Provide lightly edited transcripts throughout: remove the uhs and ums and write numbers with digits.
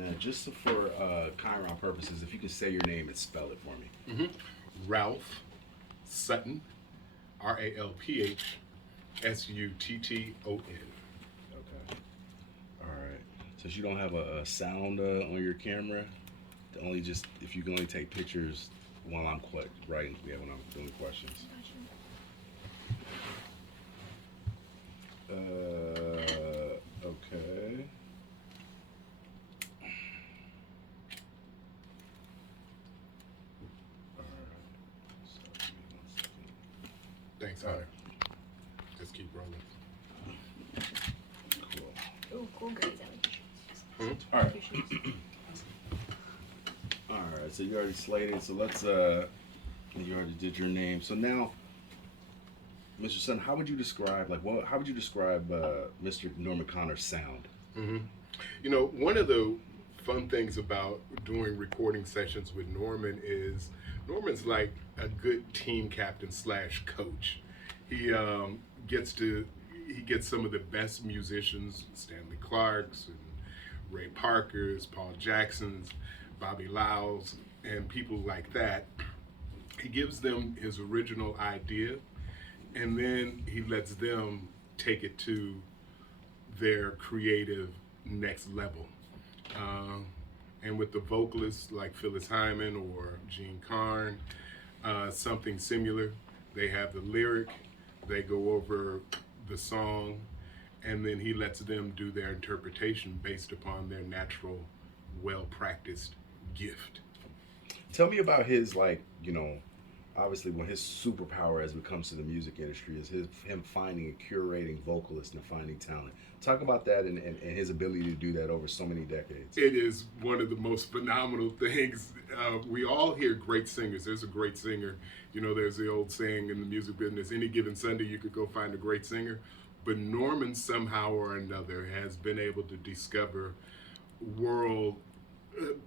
Now, just for Chiron purposes, if you can say your name and spell it for me. Ralph Sutton, RalphSutton. Okay. All right. Since you don't have a sound on your camera, only just if you can only take pictures while I'm writing, when I'm doing questions. Okay. Thanks, Hunter. Just keep rolling. Cool. Oh, cool grades, Ellie. All right. All right. So you already slated. So let's. You already did your name. So now, Mr. Sutton, how would you describe how would you describe Mr. Norman Connor's sound? You know, one of the fun things about doing recording sessions with Norman is Norman's like a good team captain / coach. He gets some of the best musicians, Stanley Clark's and Ray Parker's, Paul Jackson's, Bobby Lau's, and people like that. He gives them his original idea, and then he lets them take it to their creative next level. And with the vocalists like Phyllis Hyman or Gene Carn, something similar. They have the lyric, they go over the song, and then he lets them do their interpretation based upon their natural, well-practiced gift. Tell me about his obviously when his superpower as it comes to the music industry is him finding and curating vocalists and finding talent. Talk about that and his ability to do that over so many decades. It is one of the most phenomenal things. We all hear great singers. There's a great singer. You know, there's the old saying in the music business, any given Sunday you could go find a great singer. But Norman somehow or another has been able to discover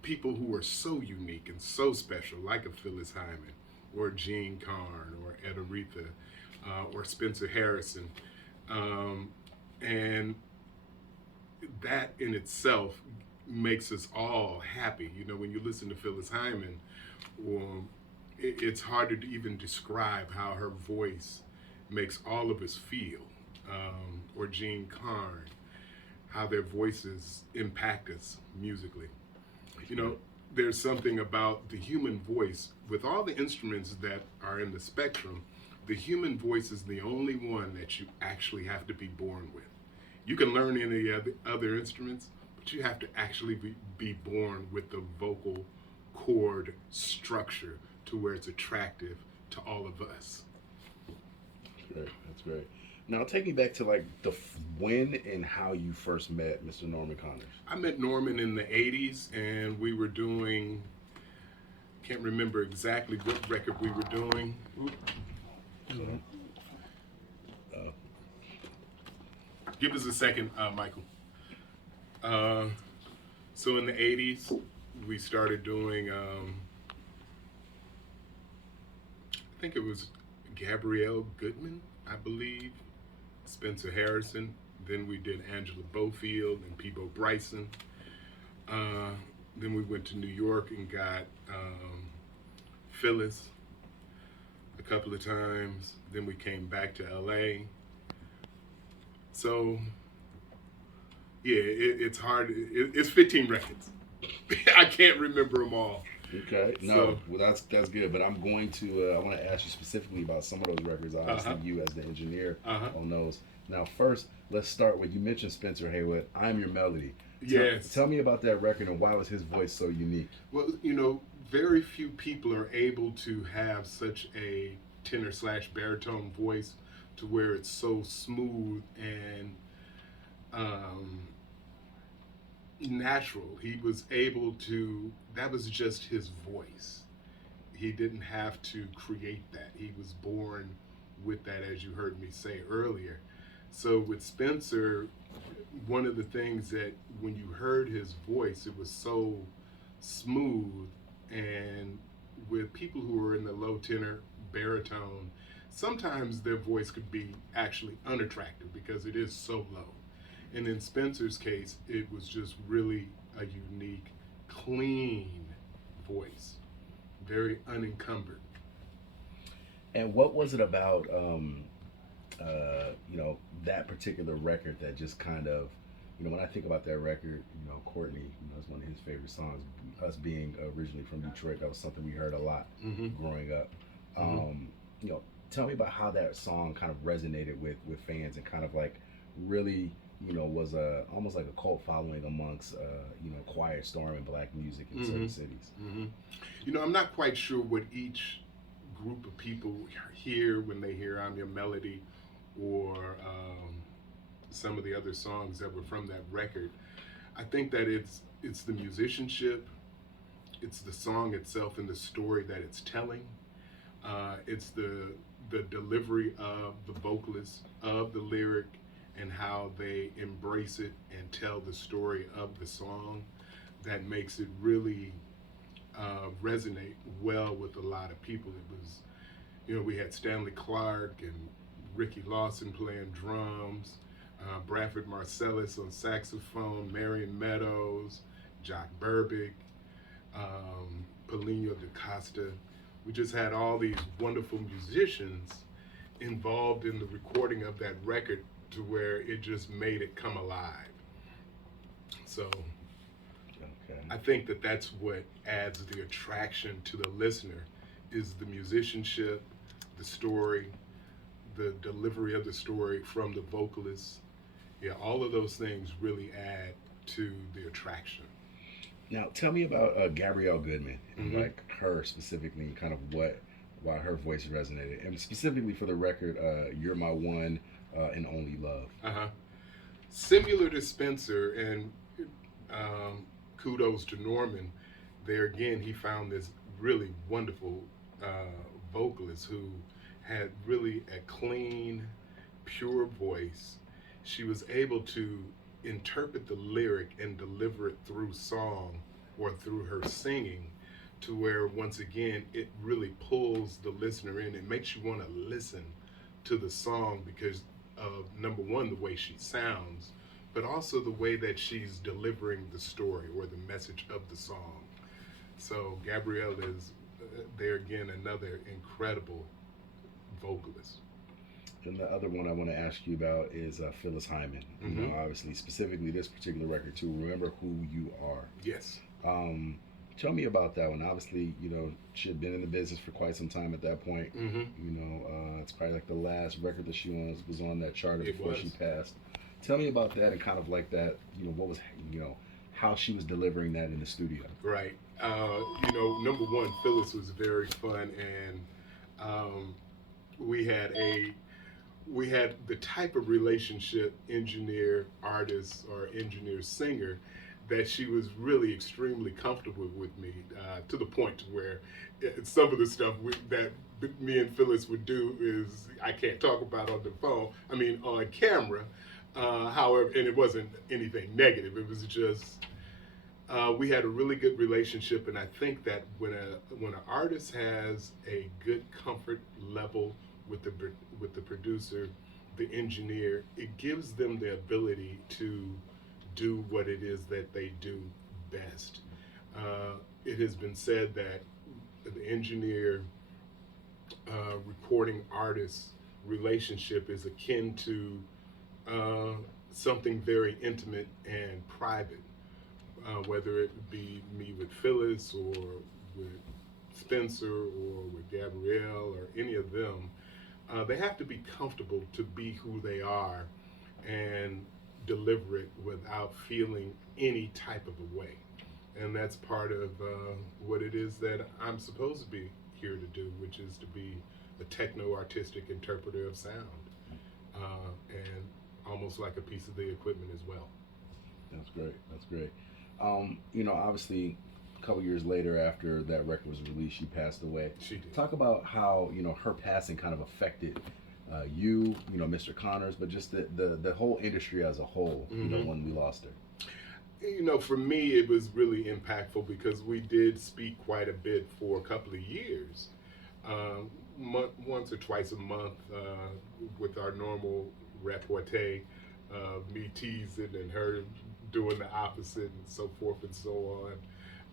people who are so unique and so special, like a Phyllis Hyman or Gene Carn or Etta Aretha or Spencer Harrison. And that in itself makes us all happy. You know, when you listen to Phyllis Hyman, it's harder to even describe how her voice makes all of us feel. Or Gene Carn, how their voices impact us musically. You know, there's something about the human voice. With all the instruments that are in the spectrum, the human voice is the only one that you actually have to be born with. You can learn any other instruments, but you have to actually be born with the vocal chord structure to where it's attractive to all of us. That's great. Now take me back to when and how you first met Mr. Norman Connors. I met Norman in the 80s, and we were doing, can't remember exactly what record we were doing. Give us a second, Michael. So in the 80s, we started doing, I think it was Gabrielle Goodman, I believe, Spencer Harrison. Then we did Angela Bofield and Peebo Bryson. Then we went to New York and got Phyllis a couple of times. Then we came back to LA. So, yeah, it's hard. It's 15 records. I can't remember them all. Okay, no, well that's good. But I'm going to I want to ask you specifically about some of those records. Obviously, you as the engineer on those. Now, first, let's start with you mentioned Spencer Haywood. I'm Your Melody. Yes. Tell me about that record and why was his voice so unique? Well, you know, very few people are able to have such a tenor / baritone voice to where it's so smooth and natural. He was able to, that was just his voice. He didn't have to create that. He was born with that, as you heard me say earlier. So with Spencer, one of the things that when you heard his voice, it was so smooth, and with people who are in the low tenor baritone, sometimes their voice could be actually unattractive because it is so low. And in Spencer's case, it was just really a unique, clean voice, very unencumbered. And what was it about, that particular record that just kind of, when I think about that record, Courtney, it's one of his favorite songs. Us being originally from Detroit, that was something we heard a lot Mm-hmm. growing up. Mm-hmm. You know, tell me about how that song kind of resonated with fans and kind of like really, was a almost like a cult following amongst, quiet storm and black music in certain cities. Mm-hmm. I'm not quite sure what each group of people hear when they hear "I'm Your Melody" or some of the other songs that were from that record. I think that it's the musicianship, it's the song itself and the story that it's telling. It's the delivery of the vocalist, of the lyric, and how they embrace it and tell the story of the song that makes it really resonate well with a lot of people. It was, we had Stanley Clark and Ricky Lawson playing drums, Bradford Marcellus on saxophone, Marion Meadows, Jock Burbick, Paulinho da Costa. We just had all these wonderful musicians involved in the recording of that record to where it just made it come alive. So Okay. I think that that's what adds the attraction to the listener is the musicianship, the story, the delivery of the story from the vocalist. Yeah, all of those things really add to the attraction. Now, tell me about Gabrielle Goodman and Mhm. like her specifically, and kind of why her voice resonated, and specifically for the record, "You're My One and Only Love." Uh-huh. Similar to Spencer, and kudos to Norman. There again, he found this really wonderful vocalist who had really a clean, pure voice. She was able to interpret the lyric and deliver it through song or through her singing to where, once again, it really pulls the listener in. It makes you want to listen to the song because of, number one, the way she sounds, but also the way that she's delivering the story or the message of the song. So Gabrielle is, there again, another incredible vocalist. And the other one I want to ask you about is Phyllis Hyman. Mhm. Obviously, specifically this particular record too. Remember Who You Are. Yes. Um, Tell me about that one. Obviously, she had been in the business for quite some time at that point. Mm-hmm. It's probably like the last record that she was on that charter It before was. she passed. Tell me about that and kind of like that. What was how she was delivering that in the studio. Right. Number one, Phyllis was very fun, and we had the type of relationship engineer artist or engineer singer that she was really extremely comfortable with me, to the point to where some of the stuff that me and Phyllis would do is I can't talk about on the phone. I mean on camera. However, and it wasn't anything negative. It was just we had a really good relationship, and I think that when an artist has a good comfort level with the producer, the engineer, it gives them the ability to do what it is that they do best. It has been said that the engineer recording artist relationship is akin to something very intimate and private, whether it be me with Phyllis or with Spencer or with Gabrielle or any of them. They have to be comfortable to be who they are and deliver it without feeling any type of a way. And that's part of what it is that I'm supposed to be here to do, which is to be a techno-artistic interpreter of sound, and almost like a piece of the equipment as well. That's great. That's great. Obviously, a couple years later after that record was released, she passed away. She did. Talk about how her passing kind of affected you, Mr. Connors, but just the whole industry as a whole. Mhm. When we lost her. For me, it was really impactful because we did speak quite a bit for a couple of years, once or twice a month, with our normal repartee, me teasing and her doing the opposite and so forth and so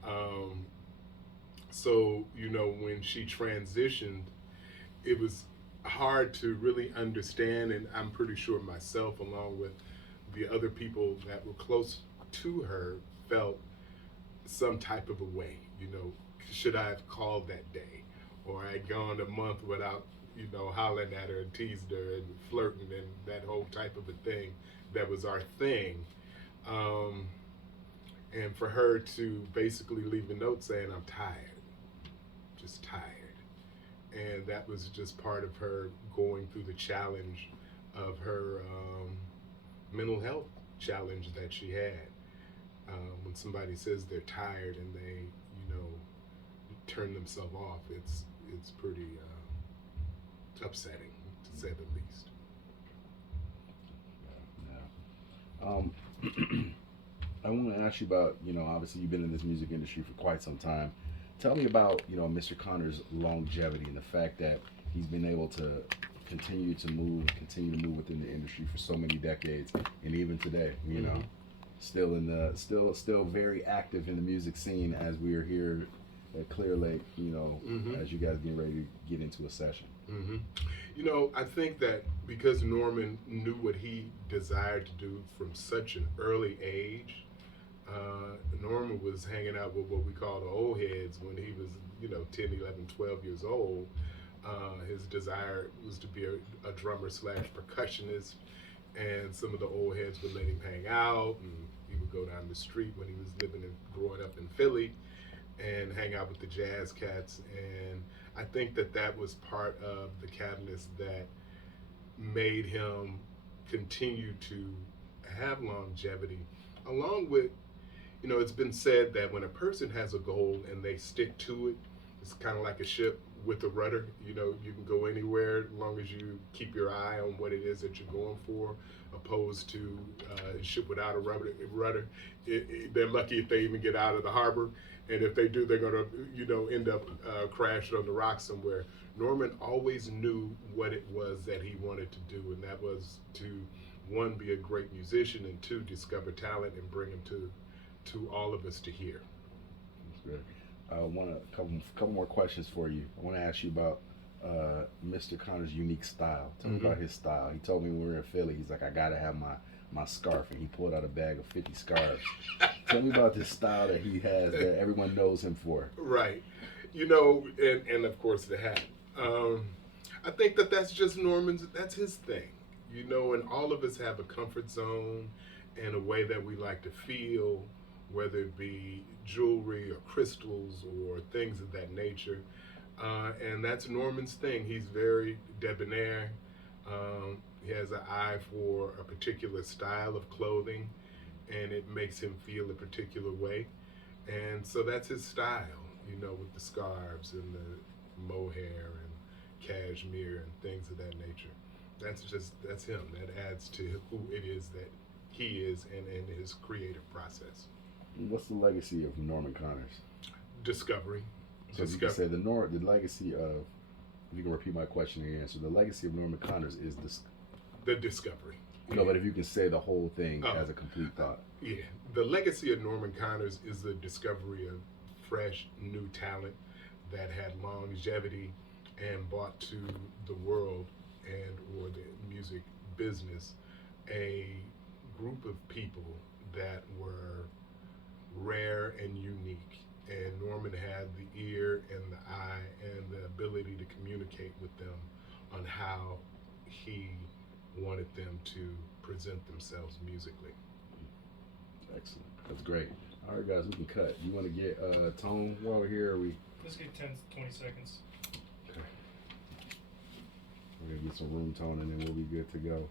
on. So, you know, when she transitioned, it was hard to really understand, and I'm pretty sure myself, along with the other people that were close to her, felt some type of a way. You know, should I have called that day, or I'd gone a month without, you know, hollering at her and teased her and flirting and that whole type of a thing that was our thing. And for her to basically leave a note saying, I'm tired, just tired. And that was just part of her going through the challenge of her mental health challenge that she had. When somebody says they're tired and they, you know, turn themselves off, it's pretty upsetting, to say the least. I want to ask you about, you know, obviously you've been in this music industry for quite some time. Tell me about, you know, Mr. Connor's longevity and the fact that he's been able to continue to move within the industry for so many decades, and even today, you know, still in the still very active in the music scene as we are here at Clear Lake, you know, as you guys get ready to get into a session. You know, I think that because Norman knew what he desired to do from such an early age, Norman was hanging out with what we call the old heads when he was, you know, 10, 11, 12 years old. His desire was to be a drummer slash percussionist, and some of the old heads would let him hang out, and he would go down the street when he was growing up in Philly and hang out with the jazz cats. And I think that was part of the catalyst that made him continue to have longevity, along with, you know, it's been said that when a person has a goal and they stick to it, it's kind of like a ship with a rudder. You know, you can go anywhere as long as you keep your eye on what it is that you're going for, opposed to a ship without a rudder. They're lucky if they even get out of the harbor, and if they do, they're going to, you know, end up crashing on the rocks somewhere. Norman always knew what it was that he wanted to do, and that was to, one, be a great musician, and two, discover talent and bring him to all of us to hear. That's good. I want a couple more questions for you. I want to ask you about Mr. Connor's unique style. Tell me about his style. He told me when we were in Philly, he's like, I gotta have my scarf, and he pulled out a bag of 50 scarves. Tell me about this style that he has that everyone knows him for. Right. You know, and of course the hat. I think that's just Norman's, that's his thing. You know, and all of us have a comfort zone and a way that we like to feel, whether it be jewelry or crystals or things of that nature. And that's Norman's thing. He's very debonair. He has an eye for a particular style of clothing, and it makes him feel a particular way. And so that's his style, you know, with the scarves and the mohair and cashmere and things of that nature. That's him. That adds to who it is that he is and his creative process. What's the legacy of Norman Connors? Discovery. So you can say the legacy of, if you can repeat my question and answer, the legacy of Norman Connors is the discovery. No, but if you can say the whole thing as a complete thought. Yeah, the legacy of Norman Connors is the discovery of fresh, new talent that had longevity and brought to the world and or the music business a group of people that were rare and unique. And Norman had the ear and the eye and the ability to communicate with them on how he wanted them to present themselves musically. Excellent. That's great. All right, guys, we can cut. You want to get tone while we're here? Or we? Let's get 10, 20 seconds. Okay. We're going to get some room tone and then we'll be good to go.